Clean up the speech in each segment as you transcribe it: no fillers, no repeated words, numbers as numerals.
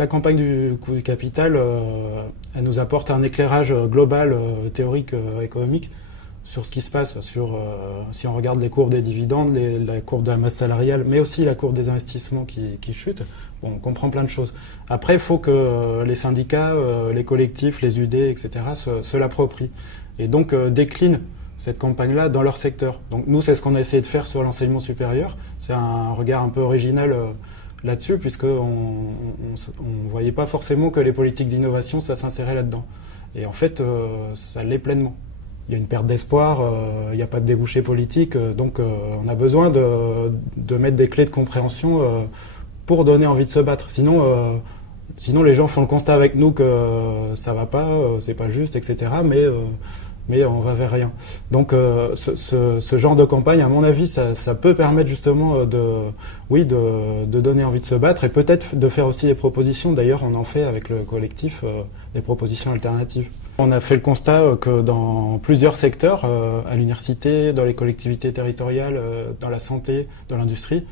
la campagne du coût du capital, elle nous apporte un éclairage global, théorique, économique, sur ce qui se passe, si on regarde les courbes des dividendes, la courbe de la masse salariale, mais aussi la courbe des investissements qui chute, bon, on comprend plein de choses. Après, il faut que les syndicats, les collectifs, les UD, etc. se l'approprient. Et donc déclinent cette campagne-là dans leur secteur. Donc nous, c'est ce qu'on a essayé de faire sur l'enseignement supérieur. C'est un regard un peu original là-dessus, puisqu'on ne voyait pas forcément que les politiques d'innovation, ça s'insérait là-dedans. Et en fait, ça l'est pleinement. Il y a une perte d'espoir, il n'y a pas de débouché politique, donc on a besoin de mettre des clés de compréhension pour donner envie de se battre. Sinon, les gens font le constat avec nous que ça va pas, c'est pas juste, etc. Mais on va vers rien. Donc ce genre de campagne, à mon avis, ça peut permettre justement de donner envie de se battre et peut-être de faire aussi des propositions. D'ailleurs, on en fait avec le collectif des propositions alternatives. On a fait le constat que dans plusieurs secteurs, à l'université, dans les collectivités territoriales, dans la santé, dans l'industrie,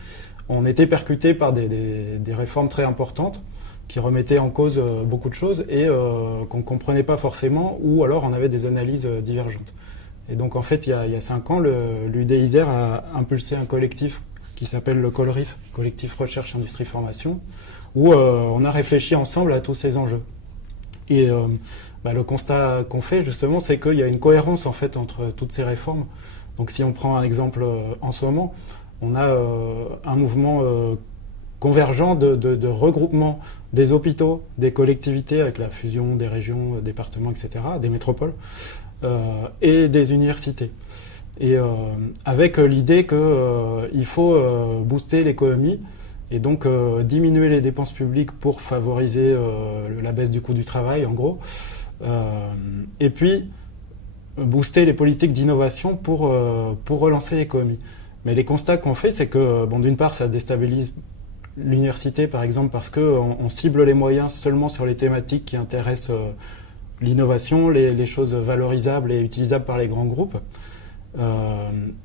on était percuté par des réformes très importantes qui remettaient en cause beaucoup de choses et qu'on ne comprenait pas forcément, ou alors on avait des analyses divergentes. Et donc en fait, il y a 5 ans, l'UD Isère a impulsé un collectif qui s'appelle le COLRIF, Collectif Recherche Industrie Formation, où on a réfléchi ensemble à tous ces enjeux. Et le constat qu'on fait justement, c'est qu'il y a une cohérence en fait entre toutes ces réformes. Donc si on prend un exemple en ce moment, on a un mouvement convergent de regroupement des hôpitaux, des collectivités avec la fusion des régions, départements, etc., des métropoles, et des universités. Et avec l'idée qu'il faut booster l'économie et donc diminuer les dépenses publiques pour favoriser la baisse du coût du travail, en gros, et puis booster les politiques d'innovation pour relancer l'économie. Mais les constats qu'on fait, c'est que, d'une part, ça déstabilise l'université, par exemple, parce qu'on cible les moyens seulement sur les thématiques qui intéressent l'innovation, les choses valorisables et utilisables par les grands groupes.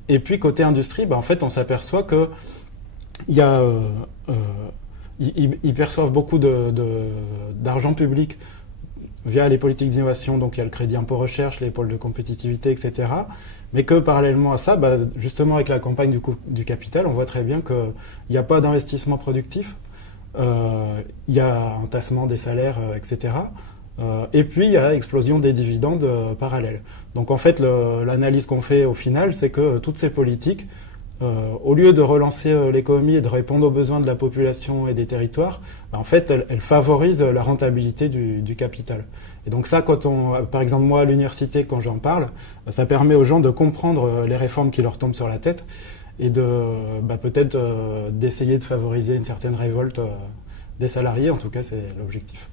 Et puis, côté industrie, en fait, on s'aperçoit que ils perçoivent beaucoup d'argent public via les politiques d'innovation, donc il y a le crédit impôt recherche, les pôles de compétitivité, etc. Mais que parallèlement à ça, justement avec la campagne du coût du capital, on voit très bien qu'il n'y a pas d'investissement productif, il y a entassement des salaires, etc. Et puis il y a explosion des dividendes parallèles. Donc en fait, l'analyse qu'on fait au final, c'est que toutes ces politiques, au lieu de relancer l'économie et de répondre aux besoins de la population et des territoires, en fait, elles favorisent la rentabilité du capital. Et donc ça, par exemple, moi, à l'université, quand j'en parle, ça permet aux gens de comprendre les réformes qui leur tombent sur la tête et peut-être d'essayer de favoriser une certaine révolte des salariés. En tout cas, c'est l'objectif.